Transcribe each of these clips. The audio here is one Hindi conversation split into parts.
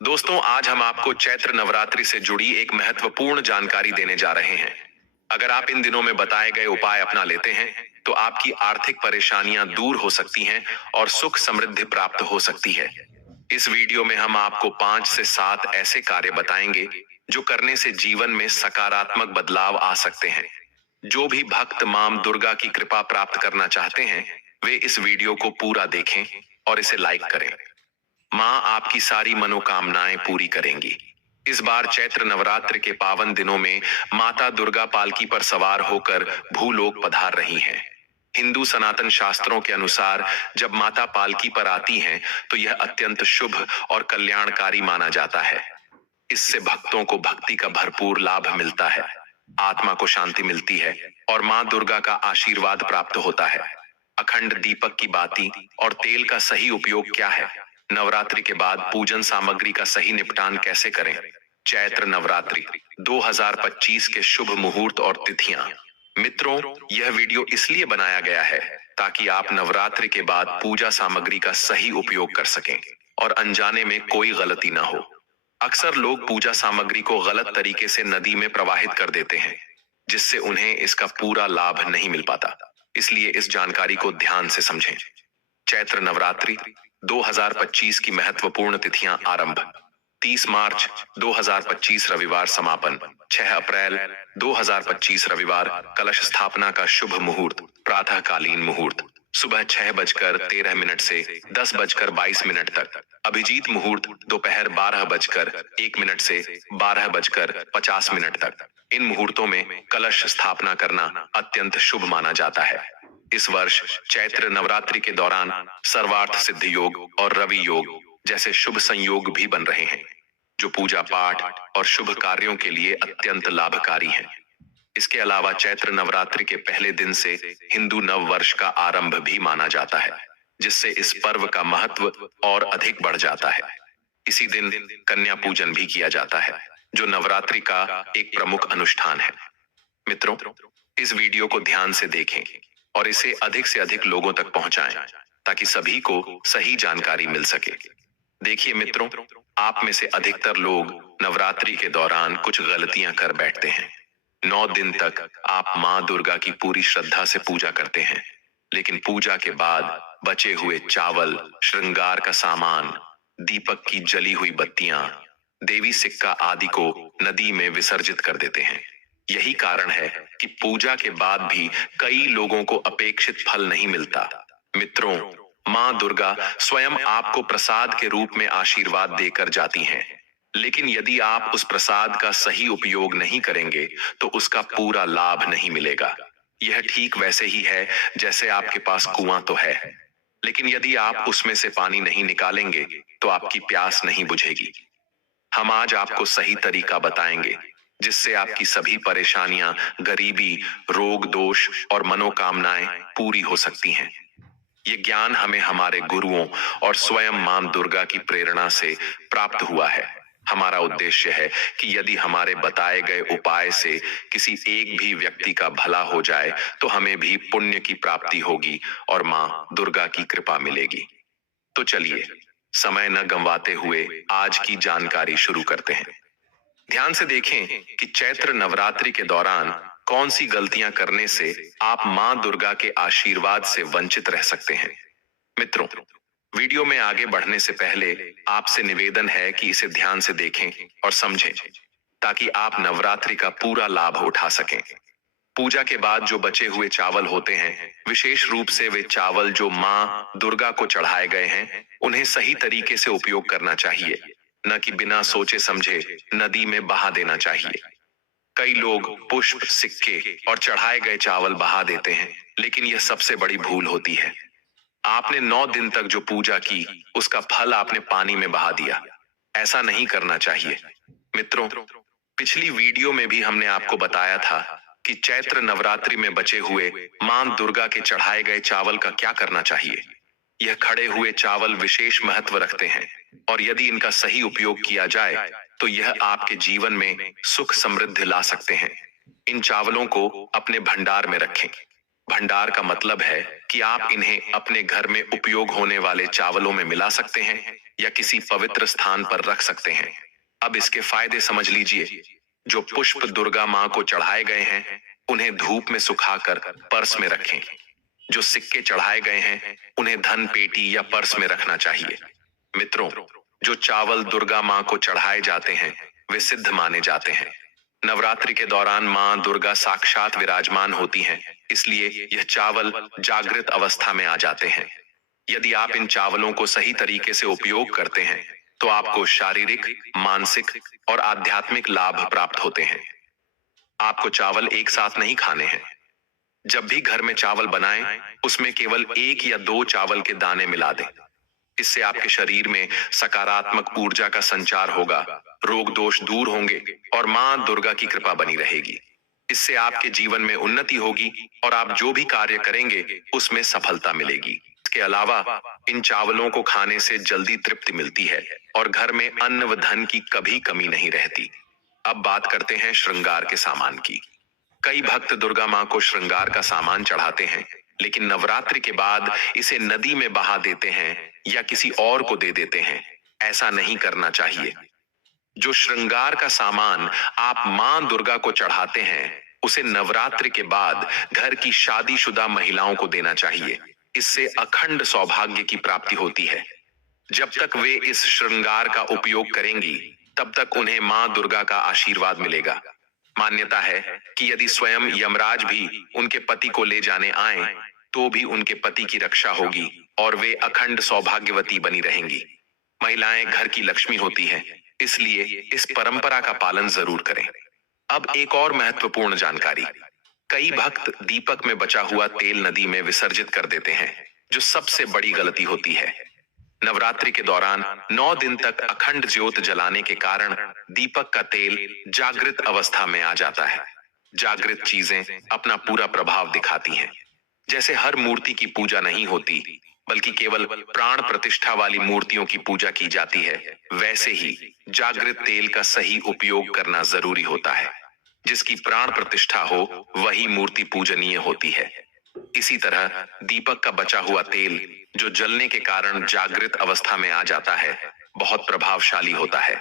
दोस्तों, आज हम आपको चैत्र नवरात्रि से जुड़ी एक महत्वपूर्ण जानकारी देने जा रहे हैं। अगर आप इन दिनों में बताए गए उपाय अपना लेते हैं, तो आपकी आर्थिक परेशानियां दूर हो सकती हैं और सुख समृद्धि प्राप्त हो सकती है। इस वीडियो में हम आपको 5 से 7 ऐसे कार्य बताएंगे जो करने से जीवन में सकारात्मक बदलाव आ सकते हैं। जो भी भक्त मां दुर्गा की कृपा प्राप्त करना चाहते हैं, वे इस वीडियो को पूरा देखें और इसे लाइक करें। माँ आपकी सारी मनोकामनाएं पूरी करेंगी। इस बार चैत्र नवरात्र के पावन दिनों में माता दुर्गा पालकी पर सवार होकर भूलोक पधार रही हैं। हिंदू सनातन शास्त्रों के अनुसार जब माता पालकी पर आती हैं, तो यह अत्यंत शुभ और कल्याणकारी माना जाता है। इससे भक्तों को भक्ति का भरपूर लाभ मिलता है, आत्मा को शांति मिलती है और माँ दुर्गा का आशीर्वाद प्राप्त होता है। अखंड दीपक की बाती और तेल का सही उपयोग क्या है? नवरात्रि के बाद पूजन सामग्री का सही निपटान कैसे करें? चैत्र नवरात्रि 2025 के शुभ मुहूर्त और तिथियां। मित्रों, यह वीडियो इसलिए बनाया गया है ताकि आप नवरात्रि के बाद पूजा सामग्री का सही उपयोग कर सकें और अनजाने में कोई गलती ना हो। अक्सर लोग पूजा सामग्री को गलत तरीके से नदी में प्रवाहित कर देते हैं, जिससे उन्हें इसका पूरा लाभ नहीं मिल पाता। इसलिए इस जानकारी को ध्यान से समझें। चैत्र नवरात्रि 2025 की महत्वपूर्ण तिथियां आरंभ। 30 मार्च 2025 रविवार समापन। 6 अप्रैल 2025 रविवार कलश स्थापना का शुभ मुहूर्त। प्रातःकालीन मुहूर्त सुबह 6:13 से 10:22 तक। अभिजीत मुहूर्त दोपहर 12:01 से 12:50 तक। इन मुहूर्तों में कलश स्थापना करना अत्यंत शुभ माना जाता है। इस वर्ष चैत्र नवरात्रि के दौरान सर्वार्थ सिद्ध योग और रवि योग जैसे शुभ संयोग भी बन रहे हैं, जो पूजा पाठ और शुभ कार्यों के लिए अत्यंत लाभकारी हैं। इसके अलावा चैत्र नवरात्रि के पहले दिन से हिंदू नव वर्ष का आरंभ भी माना जाता है, जिससे इस पर्व का महत्व और अधिक बढ़ जाता है। इसी दिन कन्या पूजन भी किया जाता है, जो नवरात्रि का एक प्रमुख अनुष्ठान है। मित्रों, इस वीडियो को ध्यान से देखें और इसे अधिक से अधिक लोगों तक पहुंचाएं, ताकि सभी को सही जानकारी मिल सके। देखिए मित्रों, आप में से अधिकतर लोग नवरात्रि के दौरान कुछ गलतियां कर बैठते हैं। 9 दिन तक आप माँ दुर्गा की पूरी श्रद्धा से पूजा करते हैं, लेकिन पूजा के बाद बचे हुए चावल, श्रृंगार का सामान, दीपक की जली हुई बत्तियां, देवी सिक्का आदि को नदी में विसर्जित कर देते हैं। यही कारण है कि पूजा के बाद भी कई लोगों को अपेक्षित फल नहीं मिलता। मित्रों, माँ दुर्गा स्वयं आपको प्रसाद के रूप में आशीर्वाद देकर जाती हैं, लेकिन यदि आप उस प्रसाद का सही उपयोग नहीं करेंगे, तो उसका पूरा लाभ नहीं मिलेगा। यह ठीक वैसे ही है जैसे आपके पास कुआं तो है, लेकिन यदि आप उसमें से पानी नहीं निकालेंगे, तो आपकी प्यास नहीं बुझेगी। हम आज आपको सही तरीका बताएंगे, जिससे आपकी सभी परेशानियां, गरीबी, रोग दोष और मनोकामनाएं पूरी हो सकती हैं। ये ज्ञान हमें हमारे गुरुओं और स्वयं मां दुर्गा की प्रेरणा से प्राप्त हुआ है। हमारा उद्देश्य है कि यदि हमारे बताए गए उपाय से किसी एक भी व्यक्ति का भला हो जाए, तो हमें भी पुण्य की प्राप्ति होगी और मां दुर्गा की कृपा मिलेगी। तो चलिए, समय न गंवाते हुए आज की जानकारी शुरू करते हैं। ध्यान से देखें कि चैत्र नवरात्रि के दौरान कौन सी गलतियां करने से आप मां दुर्गा के आशीर्वाद से वंचित रह सकते हैं। मित्रों, वीडियो में आगे बढ़ने से पहले आपसे निवेदन है कि इसे ध्यान से देखें और समझें, ताकि आप नवरात्रि का पूरा लाभ उठा सकें। पूजा के बाद जो बचे हुए चावल होते हैं, विशेष रूप से वे चावल जो मां दुर्गा को चढ़ाए गए हैं, उन्हें सही तरीके से उपयोग करना चाहिए, न कि बिना सोचे समझे नदी में बहा देना चाहिए। कई लोग पुष्प, सिक्के और चढ़ाए गए चावल बहा देते हैं, लेकिन यह सबसे बड़ी भूल होती है। आपने 9 दिन तक जो पूजा की, उसका फल आपने पानी में बहा दिया। ऐसा नहीं करना चाहिए। मित्रों, पिछली वीडियो में भी हमने आपको बताया था कि चैत्र नवरात्रि में बचे हुए मां दुर्गा के चढ़ाए गए चावल का क्या करना चाहिए। यह खड़े हुए चावल विशेष महत्व रखते हैं, और यदि इनका सही उपयोग किया जाए, तो यह आपके जीवन में सुख समृद्धि ला सकते हैं। इन चावलों को अपने भंडार में रखें। भंडार का मतलब है कि आप इन्हें अपने घर में उपयोग होने वाले चावलों में मिला सकते हैं या किसी पवित्र स्थान पर रख सकते हैं। अब इसके फायदे समझ लीजिए। जो पुष्प दुर्गा मां को चढ़ाए गए हैं, उन्हें धूप में सुखाकर पर्स में रखें। जो सिक्के चढ़ाए गए हैं, उन्हें धन पेटी या पर्स में रखना चाहिए। मित्रों, जो चावल दुर्गा मां को चढ़ाए जाते हैं, वे सिद्ध माने जाते हैं। नवरात्रि के दौरान मां दुर्गा साक्षात विराजमान होती हैं, इसलिए यह चावल जागृत अवस्था में आ जाते हैं। यदि आप इन चावलों को सही तरीके से उपयोग करते हैं, तो आपको शारीरिक, मानसिक और आध्यात्मिक लाभ प्राप्त होते हैं। आपको चावल एक साथ नहीं खाने हैं। जब भी घर में चावल बनाएं, उसमें केवल 1 या 2 चावल के दाने मिला दें। इससे आपके शरीर में सकारात्मक ऊर्जा का संचार होगा, रोग दोष दूर होंगे और मां दुर्गा की कृपा बनी रहेगी। इससे आपके जीवन में उन्नति होगी और आप जो भी कार्य करेंगे उसमें सफलता मिलेगी। इसके अलावा इन चावलों को खाने से जल्दी तृप्ति मिलती है और घर में अन्न व धन की कभी कमी नहीं रहती। अब बात करते हैं श्रृंगार के सामान की। कई भक्त दुर्गा मां को श्रृंगार का सामान चढ़ाते हैं, लेकिन नवरात्रि के बाद इसे नदी में बहा देते हैं या किसी और को दे देते हैं। ऐसा नहीं करना चाहिए। जो श्रृंगार का सामान आप मां दुर्गा को चढ़ाते हैं, उसे नवरात्रि के बाद घर की शादीशुदा महिलाओं को देना चाहिए। इससे अखंड सौभाग्य की प्राप्ति होती है। जब तक वे इस श्रृंगार का उपयोग करेंगी, तब तक उन्हें मां दुर्गा का आशीर्वाद मिलेगा। मान्यता है कि यदि स्वयं यमराज भी उनके पति को ले जाने आए, तो भी उनके पति की रक्षा होगी और वे अखंड सौभाग्यवती बनी रहेंगी। महिलाएं घर की लक्ष्मी होती हैं, इसलिए इस परंपरा का पालन जरूर करें। अब एक और महत्वपूर्ण जानकारी। कई भक्त दीपक में बचा हुआ तेल नदी में विसर्जित कर देते हैं, जो सबसे बड़ी गलती होती है। नवरात्रि के दौरान 9 दिन तक अखंड ज्योत जलाने के कारण दीपक का तेल जागृत अवस्था में आ जाता है। जागृत चीजें अपना पूरा प्रभाव दिखाती हैं। जैसे हर मूर्ति की पूजा नहीं होती, बल्कि केवल प्राण प्रतिष्ठा वाली मूर्तियों की पूजा की जाती है, वैसे ही जागृत तेल का सही उपयोग करना जरूरी होता है। जिसकी प्राण प्रतिष्ठा हो, वही मूर्ति पूजनीय होती है। इसी तरह दीपक का बचा हुआ तेल जो जलने के कारण जागृत अवस्था में आ जाता है, बहुत प्रभावशाली होता है।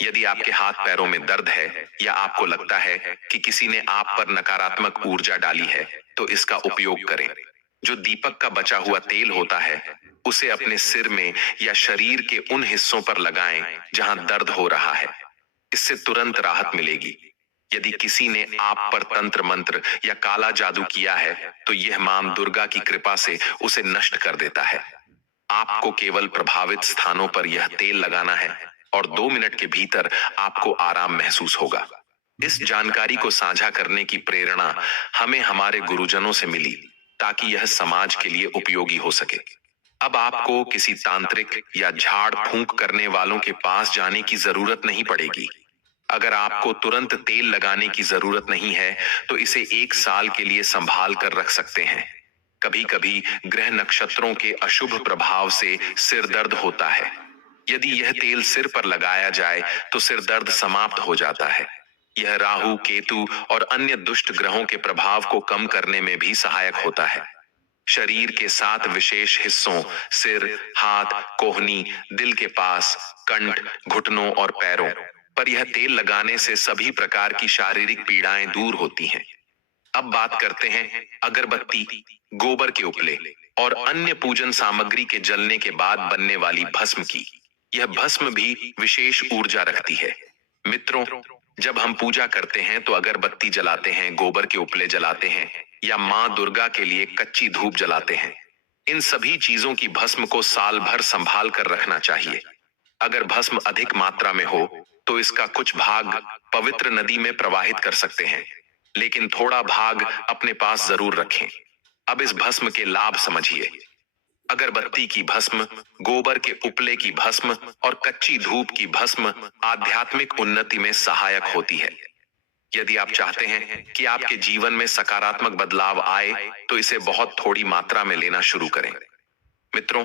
यदि आपके हाथ पैरों में दर्द है या आपको लगता है कि किसी ने आप पर नकारात्मक ऊर्जा डाली है, तो इसका उपयोग करें। जो दीपक का बचा हुआ तेल होता है, उसे अपने सिर में या शरीर के उन हिस्सों पर लगाएं जहां दर्द हो रहा है। इससे तुरंत राहत मिलेगी। यदि किसी ने आप पर तंत्र मंत्र या काला जादू किया है, तो यह मां दुर्गा की कृपा से उसे नष्ट कर देता है। आपको केवल प्रभावित स्थानों पर यह तेल लगाना है और 2 मिनट के भीतर आपको आराम महसूस होगा। इस जानकारी को साझा करने की प्रेरणा हमें हमारे गुरुजनों से मिली, ताकि यह समाज के लिए उपयोगी हो सके। अब आपको किसी तांत्रिक या झाड़ फूंक करने वालों के पास जाने की जरूरत नहीं पड़ेगी। अगर आपको तुरंत तेल लगाने की जरूरत नहीं है, तो इसे 1 साल के लिए संभाल कर रख सकते हैं। कभी कभी ग्रह नक्षत्रों के अशुभ प्रभाव से सिर दर्द होता है। यदि यह तेल सिर पर लगाया जाए, तो सिर दर्द समाप्त हो जाता है। यह राहु, केतु और अन्य दुष्ट ग्रहों के प्रभाव को कम करने में भी सहायक होता है। शरीर के 7 विशेष हिस्सों सिर, हाथ, कोहनी, दिल के पास, कंठ, घुटनों और पैरों पर यह तेल लगाने से सभी प्रकार की शारीरिक पीड़ाएं दूर होती हैं। अब बात करते हैं अगरबत्ती, गोबर के उपले और अन्य पूजन सामग्री के जलने के बाद बनने वाली भस्म की। यह भस्म भी विशेष ऊर्जा रखती है। मित्रों, जब हम पूजा करते हैं तो अगरबत्ती जलाते हैं, गोबर के उपले जलाते हैं या मां दुर्गा के लिए कच्ची धूप जलाते हैं। इन सभी चीजों की भस्म को साल भर संभाल कर रखना चाहिए। अगर भस्म अधिक मात्रा में हो, तो इसका कुछ भाग पवित्र नदी में प्रवाहित कर सकते हैं, लेकिन थोड़ा भाग अपने पास जरूर रखें। अब इस भस्म के लाभ समझिए। अगरबत्ती की भस्म, गोबर के उपले की भस्म और कच्ची धूप की भस्म आध्यात्मिक उन्नति में सहायक होती है। यदि आप चाहते हैं कि आपके जीवन में सकारात्मक बदलाव आए, तो इसे बहुत थोड़ी मात्रा में लेना शुरू करें। मित्रों,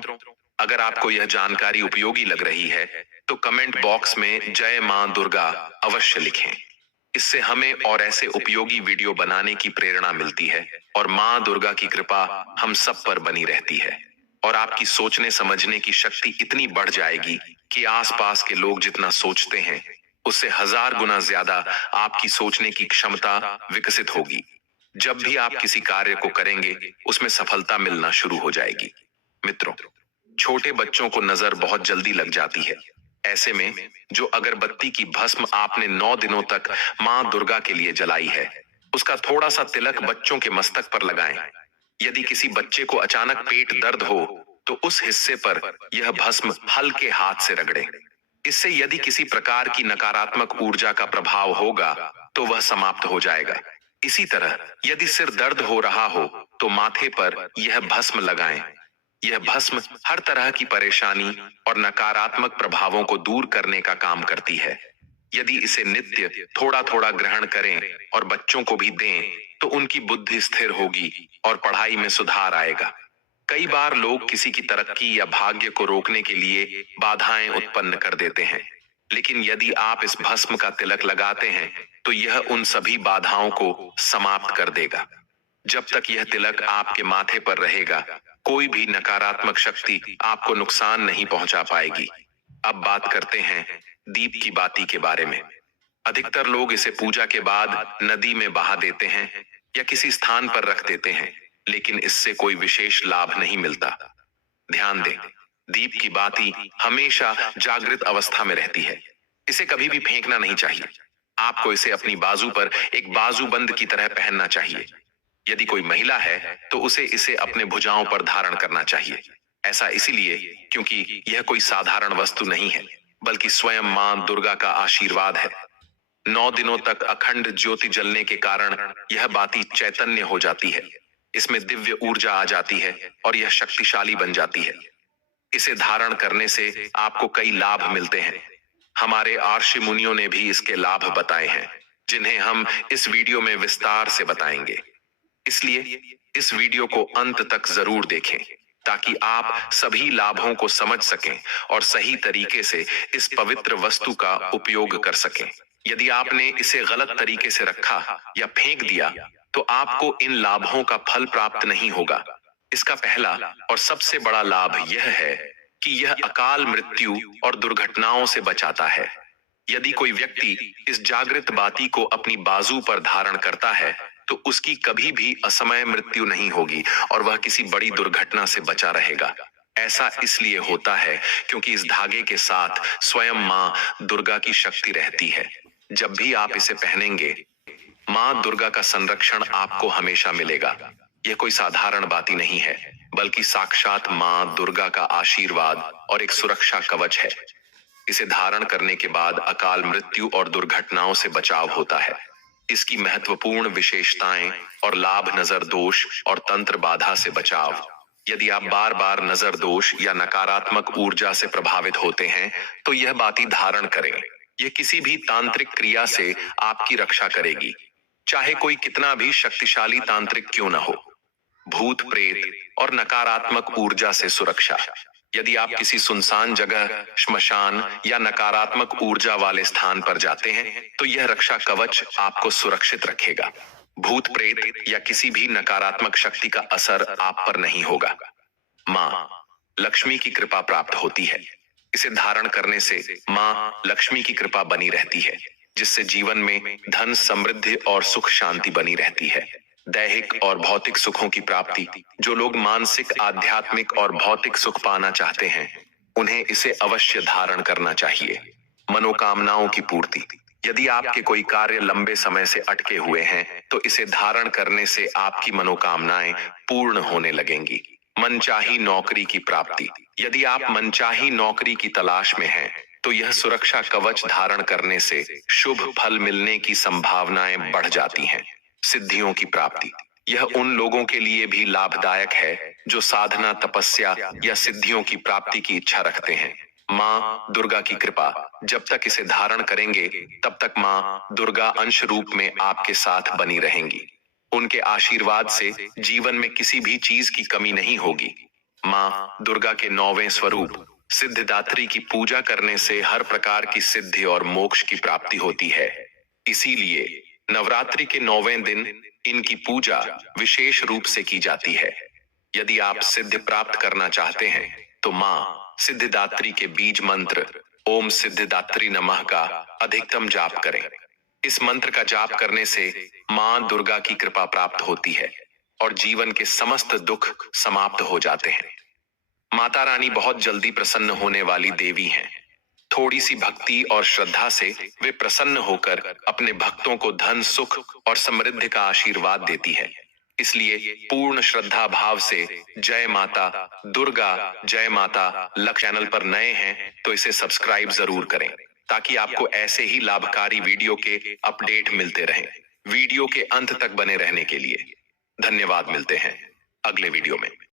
अगर आपको यह जानकारी उपयोगी लग रही है, तो कमेंट बॉक्स में जय मां दुर्गा अवश्य लिखें। इससे हमें और ऐसे उपयोगी वीडियो बनाने की प्रेरणा मिलती है और माँ दुर्गा की कृपा हम सब पर बनी रहती है। और आपकी सोचने समझने की शक्ति इतनी बढ़ जाएगी कि आसपास के लोग जितना सोचते हैं उससे 1000 गुना ज्यादा आपकी सोचने की क्षमता विकसित होगी। जब भी आप किसी कार्य को करेंगे उसमें सफलता मिलना शुरू हो जाएगी। मित्रों, छोटे बच्चों को नजर बहुत जल्दी लग जाती है। ऐसे में जो अगरबत्ती की भस्म आपने 9 दिनों तक मां दुर्गा के लिए जलाई है, उसका थोड़ा सा तिलक बच्चों के मस्तक पर लगाएं। यदि किसी बच्चे को अचानक पेट दर्द हो तो उस हिस्से पर यह भस्म हल्के हाथ से रगड़ें। इससे यदि किसी प्रकार की नकारात्मक ऊर्जा का प्रभाव होगा तो वह समाप्त हो जाएगा। इसी तरह यदि सिर दर्द हो रहा हो तो माथे पर यह भस्म लगाएं। यह भस्म हर तरह की परेशानी और नकारात्मक प्रभावों को दूर करने का काम करती है। यदि इसे नित्य थोड़ा थोड़ा ग्रहण करें और बच्चों को भी दें तो उनकी बुद्धि स्थिर होगी और पढ़ाई में सुधार आएगा। कई बार लोग किसी की तरक्की या भाग्य को रोकने के लिए बाधाएं उत्पन्न कर देते हैं, लेकिन यदि आप इस भस्म का तिलक लगाते हैं तो यह उन सभी बाधाओं को समाप्त कर देगा। जब तक यह तिलक आपके माथे पर रहेगा कोई भी नकारात्मक शक्ति आपको नुकसान नहीं पहुंचा पाएगी। अब बात करते हैं दीप की बाती के बारे में। अधिकतर लोग इसे पूजा के बाद नदी में बहा देते हैं या किसी स्थान पर रख देते हैं, लेकिन इससे कोई विशेष लाभ नहीं मिलता। ध्यान दें, दीप की बाती हमेशा जागृत अवस्था में रहती है। इसे कभी भी फेंकना नहीं चाहिए। आपको इसे अपनी बाजू पर एक बाजूबंद की तरह पहनना चाहिए। यदि कोई महिला है तो उसे इसे अपने भुजाओं पर धारण करना चाहिए। ऐसा इसीलिए क्योंकि यह कोई साधारण वस्तु नहीं है, बल्कि स्वयं मां दुर्गा का आशीर्वाद है। 9 दिनों तक अखंड ज्योति जलने के कारण यह बाती चैतन्य हो जाती है। इसमें दिव्य ऊर्जा आ जाती है और यह शक्तिशाली बन जाती है। इसे धारण करने से आपको कई लाभ मिलते हैं। हमारे आर्षि मुनियों ने भी इसके लाभ बताए हैं, जिन्हें हम इस वीडियो में विस्तार से बताएंगे। इसलिए इस वीडियो को अंत तक जरूर देखें ताकि आप सभी लाभों को समझ सकें और सही तरीके से इस पवित्र वस्तु का उपयोग कर सकें। यदि आपने इसे गलत तरीके से रखा या फेंक दिया तो आपको इन लाभों का फल प्राप्त नहीं होगा। इसका पहला और सबसे बड़ा लाभ यह है कि यह अकाल मृत्यु और दुर्घटनाओं से बचाता है। यदि कोई व्यक्ति इस जागृत बाती को अपनी बाजू पर धारण करता है तो उसकी कभी भी असमय मृत्यु नहीं होगी और वह किसी बड़ी दुर्घटना से बचा रहेगा। ऐसा इसलिए होता है क्योंकि इस धागे के साथ स्वयं मां दुर्गा की शक्ति रहती है। जब भी आप इसे पहनेंगे मां दुर्गा का संरक्षण आपको हमेशा मिलेगा। यह कोई साधारण बाती नहीं है, बल्कि साक्षात मां दुर्गा का आशीर्वाद और एक सुरक्षा कवच है। इसे धारण करने के बाद अकाल मृत्यु और दुर्घटनाओं से बचाव होता है। इसकी महत्वपूर्ण विशेषताएं और लाभ नजर दोष और तंत्र बाधा से बचाव। यदि आप बार बार नजर दोष या नकारात्मक ऊर्जा से प्रभावित होते हैं तो यह बाती धारण करें। यह किसी भी तांत्रिक क्रिया से आपकी रक्षा करेगी, चाहे कोई कितना भी शक्तिशाली तांत्रिक क्यों न हो। भूत प्रेत और नकारात्मक ऊर्जा से सुरक्षा। यदि आप किसी सुनसान जगह, श्मशान या नकारात्मक ऊर्जा वाले स्थान पर जाते हैं तो यह रक्षा कवच आपको सुरक्षित रखेगा। भूत प्रेत या किसी भी नकारात्मक शक्ति का असर आप पर नहीं होगा। मां लक्ष्मी की कृपा प्राप्त होती है। इसे धारण करने से मां लक्ष्मी की कृपा बनी रहती है, जिससे जीवन में धन, समृद्धि और सुख शांति बनी रहती है। दैहिक और भौतिक सुखों की प्राप्ति। जो लोग मानसिक, आध्यात्मिक और भौतिक सुख पाना चाहते हैं उन्हें इसे अवश्य धारण करना चाहिए। मनोकामनाओं की पूर्ति। यदि आपके कोई कार्य लंबे समय से अटके हुए हैं तो इसे धारण करने से आपकी मनोकामनाएं पूर्ण होने लगेंगी। मनचाही नौकरी की प्राप्ति। यदि आप मनचाही नौकरी की तलाश में हैं तो यह सुरक्षा कवच धारण करने से शुभ फल मिलने की संभावनाएं बढ़ जाती हैं। सिद्धियों की प्राप्ति। यह उन लोगों के लिए भी लाभदायक है जो साधना, तपस्या या सिद्धियों की प्राप्ति की इच्छा रखते हैं। मां दुर्गा की कृपा। जब तक इसे धारण करेंगे तब तक मां दुर्गा अंश रूप में आपके साथ बनी रहेंगी। उनके आशीर्वाद से जीवन में किसी भी चीज की कमी नहीं होगी। मां दुर्गा के 9वें स्वरूप सिद्धिदात्री की पूजा करने से हर प्रकार की सिद्धि और मोक्ष की प्राप्ति होती है। इसीलिए नवरात्रि के 9वें दिन इनकी पूजा विशेष रूप से की जाती है। यदि आप सिद्धि प्राप्त करना चाहते हैं तो मां सिद्धिदात्री के बीज मंत्र ओम सिद्धिदात्री नमः का अधिकतम जाप करें। इस मंत्र का जाप करने से मां दुर्गा की कृपा प्राप्त होती है और जीवन के समस्त दुख समाप्त हो जाते हैं। माता रानी बहुत जल्दी प्रसन्न होने वाली देवी हैं। थोड़ी सी भक्ति और श्रद्धा से वे प्रसन्न होकर अपने भक्तों को धन, सुख और समृद्धि का आशीर्वाद देती है। इसलिए पूर्ण श्रद्धा भाव से जय माता दुर्गा, जय माता लक चैनल पर नए हैं तो इसे सब्सक्राइब जरूर करें ताकि आपको ऐसे ही लाभकारी वीडियो के अपडेट मिलते रहें। वीडियो के अंत तक बने रहने के लिए धन्यवाद। मिलते हैं अगले वीडियो में।